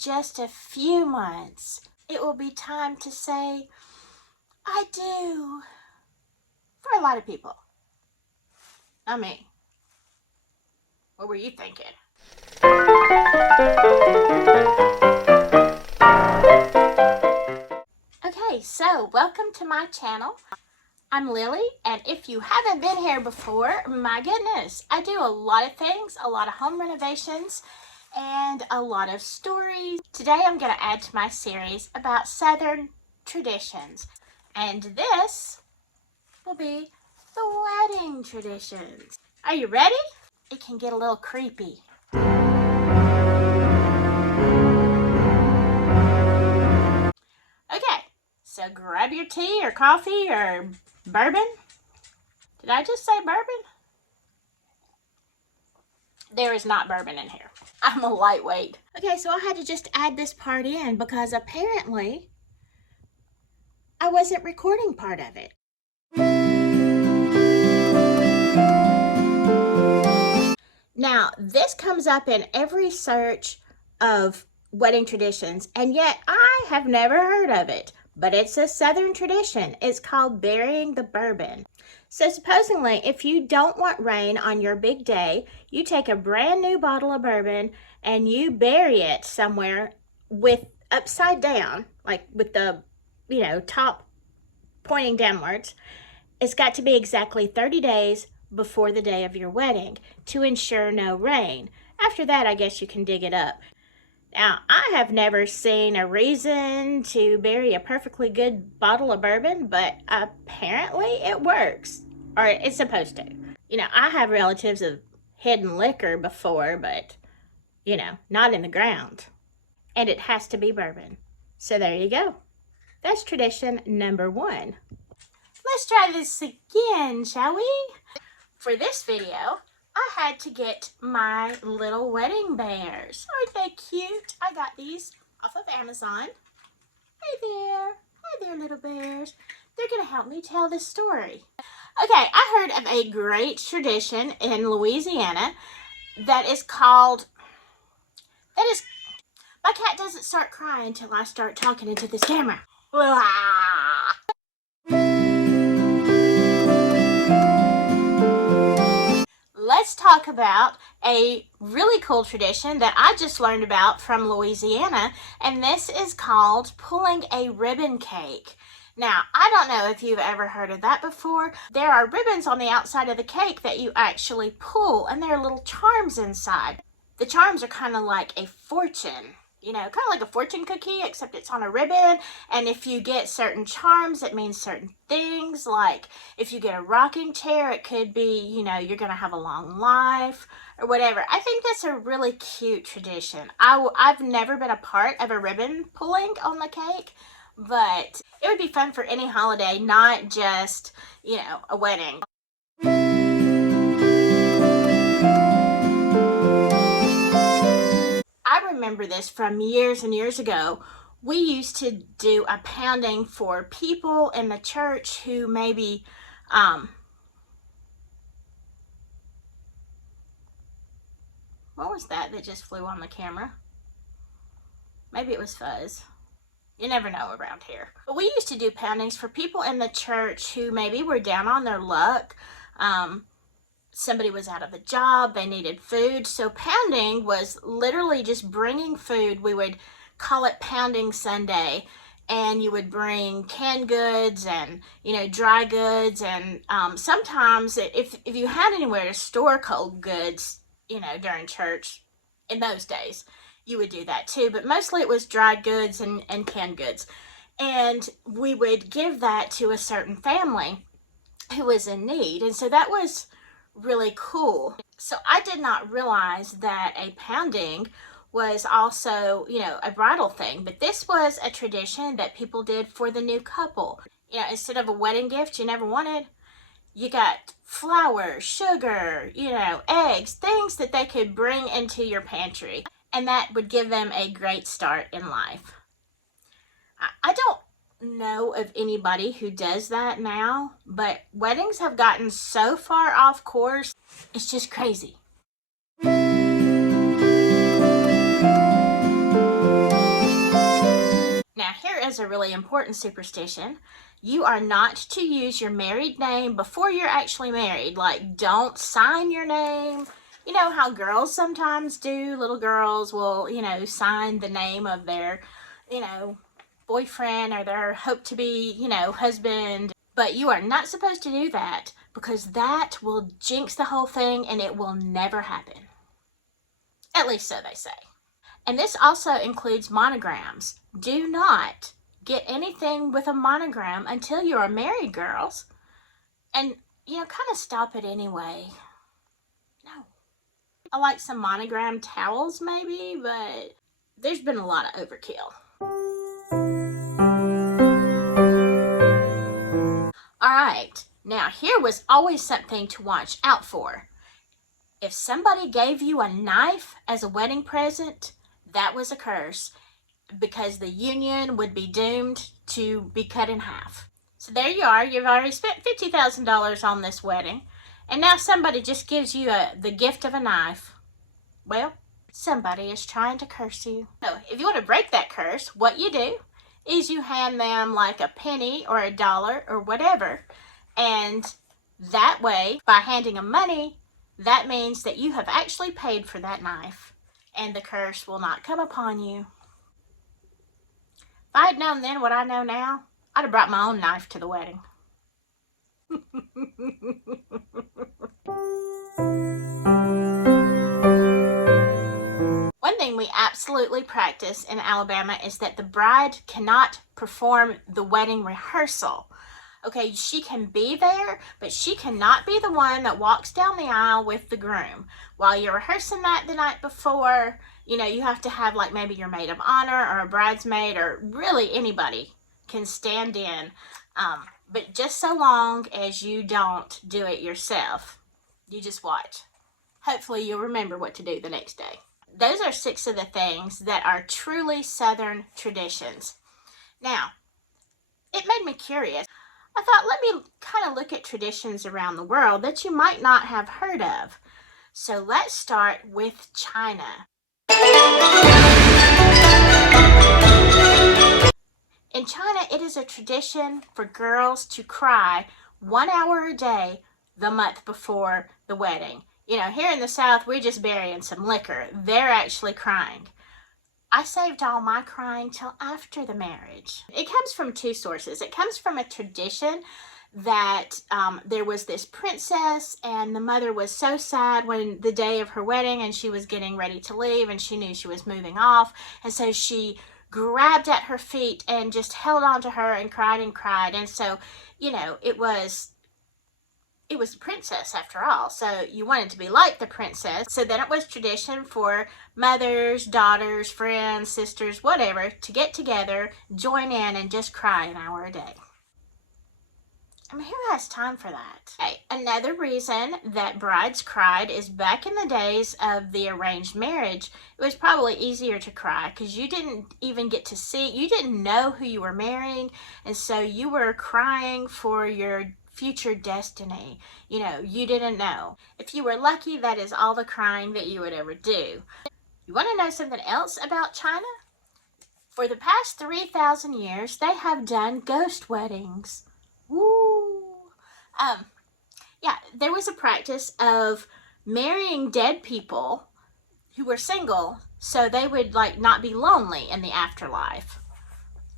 just a few months, it will be time to say, I do, for a lot of people. I mean, what were you thinking? Okay, so welcome to my channel. I'm Lily, and if you haven't been here before, my goodness, I do a lot of things, a lot of home renovations, and a lot of stories. Today I'm going to add to my series about Southern traditions, and this will be the wedding traditions. Are you ready? It can get a little creepy. Okay, so grab your tea or coffee or bourbon. Did I just say bourbon? There is not bourbon in here. I'm a lightweight. Okay, so I had to just add this part in because apparently I wasn't recording part of it. Now, this comes up in every search of wedding traditions, and yet I have never heard of it. But it's a Southern tradition. It's called burying the bourbon. So supposedly, if you don't want rain on your big day, you take a brand new bottle of bourbon and you bury it somewhere with upside down, like with the, top pointing downwards. It's got to be exactly 30 days before the day of your wedding to ensure no rain. After that, I guess you can dig it up. Now, I have never seen a reason to bury a perfectly good bottle of bourbon, but apparently it works, or it's supposed to. I have relatives of hidden liquor before, but, not in the ground. And it has to be bourbon. So there you go. That's tradition number 1. Let's try this again, shall we? For this video, I had to get my little wedding bears. Aren't they cute? I got these off of Amazon. Hey there. Hi there, little bears. They're going to help me tell this story. Okay, I heard of a great tradition in Louisiana that is called... My cat doesn't start crying until I start talking into this camera. Let's talk about a really cool tradition that I just learned about from Louisiana, and this is called pulling a ribbon cake. Now, I don't know if you've ever heard of that before. There are ribbons on the outside of the cake that you actually pull, and there are little charms inside. The charms are kind of like a fortune. Kind of like a fortune cookie, except it's on a ribbon. And if you get certain charms, it means certain things. Like if you get a rocking chair, it could be, you're going to have a long life or whatever. I think that's a really cute tradition. I've never been a part of a ribbon pulling on the cake, but it would be fun for any holiday, not just, a wedding. I remember this from years and years ago. We used to do a pounding for people in the church who maybe, what was that just flew on the camera? Maybe it was fuzz. You never know around here. But we used to do poundings for people in the church who maybe were down on their luck. Somebody was out of a job, they needed food. So pounding was literally just bringing food. We would call it Pounding Sunday, and you would bring canned goods and, dry goods. And sometimes if you had anywhere to store cold goods, during church in those days, you would do that too. But mostly it was dried goods and canned goods. And we would give that to a certain family who was in need. And so that was really cool. So I did not realize that a pounding was also, a bridal thing, but this was a tradition that people did for the new couple. Instead of a wedding gift you never wanted, you got flour, sugar, eggs, things that they could bring into your pantry, and that would give them a great start in life. I don't know of anybody who does that now, but weddings have gotten so far off course, it's just crazy. really important superstition. You are not to use your married name before you're actually married. Like, don't sign your name. You know how girls sometimes do? Little girls will, sign the name of their, boyfriend or their hope to be, husband. But you are not supposed to do that because that will jinx the whole thing and it will never happen. At least so they say. And this also includes monograms. Do not get anything with a monogram until you are married, girls. And, kind of stop it anyway. No. I like some monogram towels maybe, but there's been a lot of overkill. Alright, now here was always something to watch out for. If somebody gave you a knife as a wedding present, that was a curse because the union would be doomed to be cut in half. So there you are, you've already spent $50,000 on this wedding, and now somebody just gives you the gift of a knife. Well, somebody is trying to curse you. So if you want to break that curse, what you do is you hand them like a penny or a dollar or whatever, and that way, by handing them money, that means that you have actually paid for that knife, and the curse will not come upon you. If I had known then what I know now, I'd have brought my own knife to the wedding. One thing we absolutely practice in Alabama is that the bride cannot perform the wedding rehearsal. Okay, she can be there, but she cannot be the one that walks down the aisle with the groom. While you're rehearsing that the night before, you have to have like maybe your maid of honor or a bridesmaid or really anybody can stand in. But just so long as you don't do it yourself, you just watch. Hopefully you'll remember what to do the next day. Those are 6 of the things that are truly Southern traditions. Now, it made me curious. I thought, let me kind of look at traditions around the world that you might not have heard of. So let's start with China. In China, it is a tradition for girls to cry 1 hour a day the month before the wedding. Here in the South, we're just burying some liquor. They're actually crying. I saved all my crying till after the marriage. It comes from 2 sources. It comes from a tradition that there was this princess and the mother was so sad when the day of her wedding and she was getting ready to leave and she knew she was moving off. And so she grabbed at her feet and just held on to her and cried and cried. And so, it was the princess after all, so you wanted to be like the princess. So then it was tradition for mothers, daughters, friends, sisters, whatever, to get together, join in, and just cry 1 hour a day. I mean, who has time for that? Okay, another reason that brides cried is back in the days of the arranged marriage, it was probably easier to cry because you didn't even get to see, you didn't know who you were marrying, and so you were crying for your future destiny. You didn't know. If you were lucky, that is all the crying that you would ever do. You want to know something else about China? For the past 3,000 years, they have done ghost weddings. Woo! Yeah, there was a practice of marrying dead people who were single so they would not be lonely in the afterlife.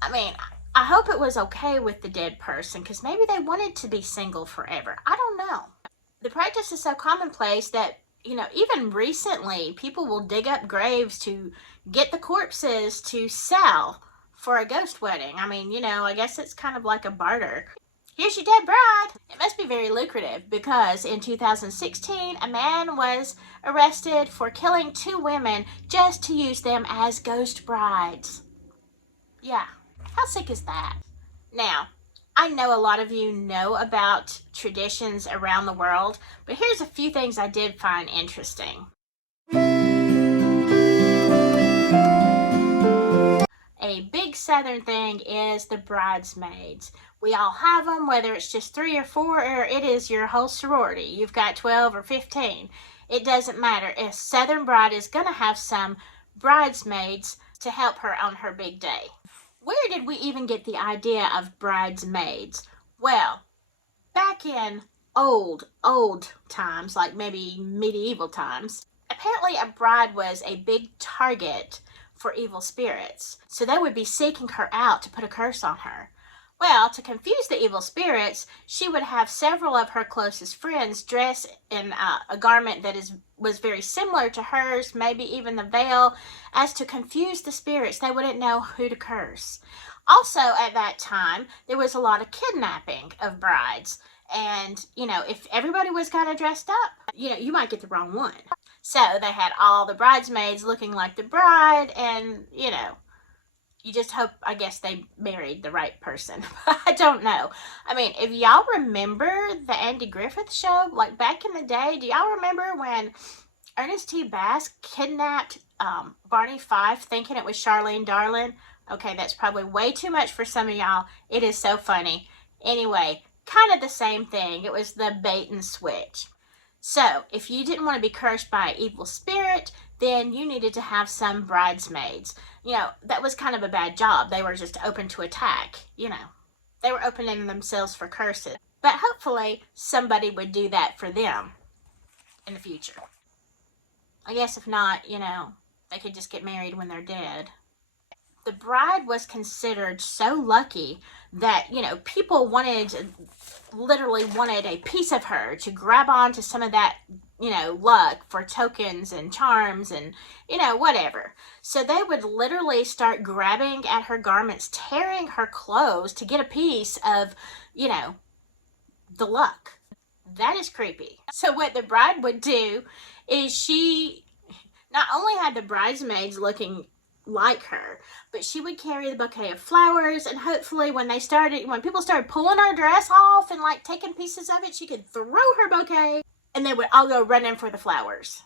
I mean, I hope it was okay with the dead person because maybe they wanted to be single forever. I don't know. The practice is so commonplace that, even recently, people will dig up graves to get the corpses to sell for a ghost wedding. I mean, I guess it's kind of like a barter. Here's your dead bride. It must be very lucrative because in 2016, a man was arrested for killing 2 women just to use them as ghost brides. Yeah. How sick is that? Now, I know a lot of you know about traditions around the world, but here's a few things I did find interesting. A big Southern thing is the bridesmaids. We all have them, whether it's just 3 or 4, or it is your whole sorority. You've got 12 or 15. It doesn't matter. A Southern bride is going to have some bridesmaids to help her on her big day. Where did we even get the idea of bridesmaids? Well, back in old times, like maybe medieval times, apparently a bride was a big target for evil spirits. So they would be seeking her out to put a curse on her. Well, to confuse the evil spirits, she would have several of her closest friends dress in a garment that was very similar to hers, maybe even the veil, as to confuse the spirits. They wouldn't know who to curse. Also, at that time, there was a lot of kidnapping of brides. And, if everybody was kind of dressed up, you might get the wrong one. So they had all the bridesmaids looking like the bride, and, you just hope, I guess, they married the right person. I don't know. I mean, if y'all remember the Andy Griffith show, like back in the day, do y'all remember when Ernest T. Bass kidnapped Barney Fife thinking it was Charlene Darlin? Okay, that's probably way too much for some of y'all. It is so funny. Anyway, kind of the same thing. It was the bait and switch. So, if you didn't want to be cursed by an evil spirit, then you needed to have some bridesmaids. That was kind of a bad job. They were just open to attack. They were opening themselves for curses. But hopefully, somebody would do that for them in the future. I guess if not, they could just get married when they're dead. The bride was considered so lucky that, people literally wanted a piece of her to grab onto some of that, luck for tokens and charms and, whatever. So they would literally start grabbing at her garments, tearing her clothes to get a piece of, the luck. That is creepy. So what the bride would do is she not only had the bridesmaids looking like her, but she would carry the bouquet of flowers, and hopefully when people started pulling her dress off and like taking pieces of it, she could throw her bouquet and they would all go running for the flowers.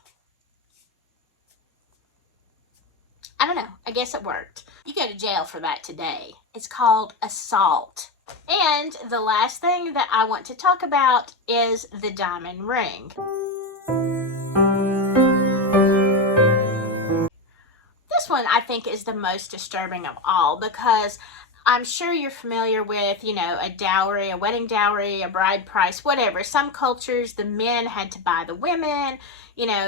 I don't know. I guess it worked. You go to jail for that today. It's called assault. And the last thing that I want to talk about is the diamond ring. This one I think is the most disturbing of all, because I'm sure you're familiar with, a dowry, a wedding dowry, a bride price, whatever. Some cultures, the men had to buy the women.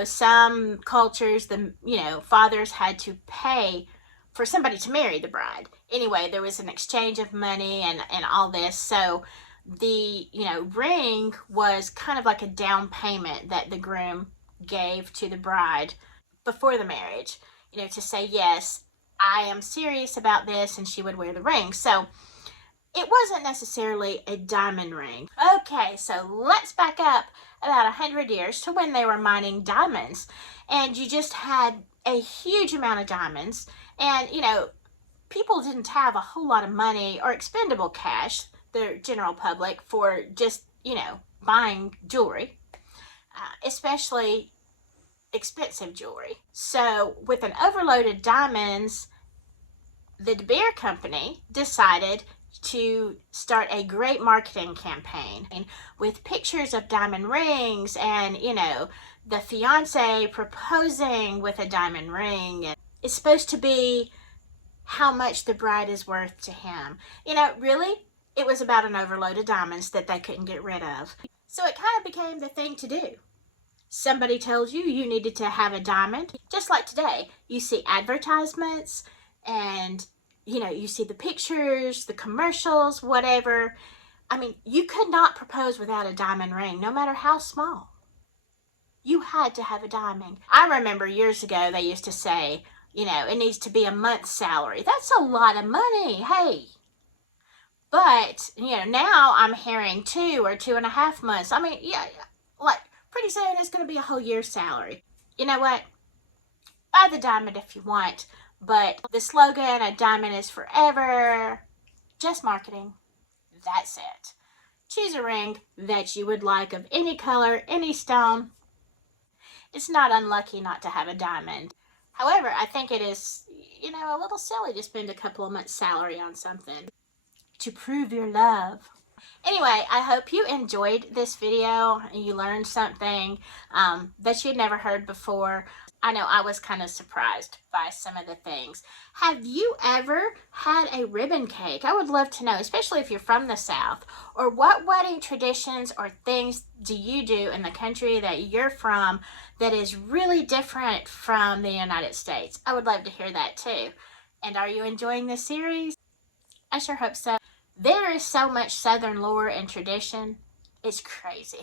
Some cultures, the, fathers had to pay for somebody to marry the bride. Anyway, there was an exchange of money and all this. So the, ring was kind of like a down payment that the groom gave to the bride before the marriage, to say, yes, I am serious about this, and she would wear the ring. So it wasn't necessarily a diamond ring. Okay, so let's back up about 100 years to when they were mining diamonds, and you just had a huge amount of diamonds, and, people didn't have a whole lot of money or expendable cash, the general public, for just, buying jewelry, especially expensive jewelry. So with an overload of diamonds, the De Beers Company decided to start a great marketing campaign with pictures of diamond rings and, the fiance proposing with a diamond ring. And it's supposed to be how much the bride is worth to him. Really, it was about an overload of diamonds that they couldn't get rid of. So it kind of became the thing to do. Somebody tells you needed to have a diamond. Just like today, you see advertisements and, you see the pictures, the commercials, whatever. I mean, you could not propose without a diamond ring, no matter how small. You had to have a diamond. I remember years ago they used to say, it needs to be a month's salary. That's a lot of money. Hey. But, now I'm hearing 2 or 2.5 months. I mean, yeah, like, pretty soon it's going to be a whole year's salary. You know what? Buy the diamond if you want, but the slogan, a diamond is forever, just marketing. That's it. Choose a ring that you would like of any color, any stone. It's not unlucky not to have a diamond. However, I think it is, a little silly to spend a couple of months' salary on something to prove your love. Anyway, I hope you enjoyed this video and you learned something that you'd never heard before. I know I was kind of surprised by some of the things. Have you ever had a ribbon cake? I would love to know, especially if you're from the South. Or what wedding traditions or things do you do in the country that you're from that is really different from the United States? I would love to hear that too. And are you enjoying this series? I sure hope so. There is so much Southern lore and tradition. It's crazy.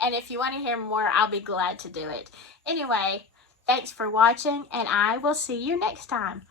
And if you want to hear more, I'll be glad to do it. Anyway, thanks for watching, and I will see you next time.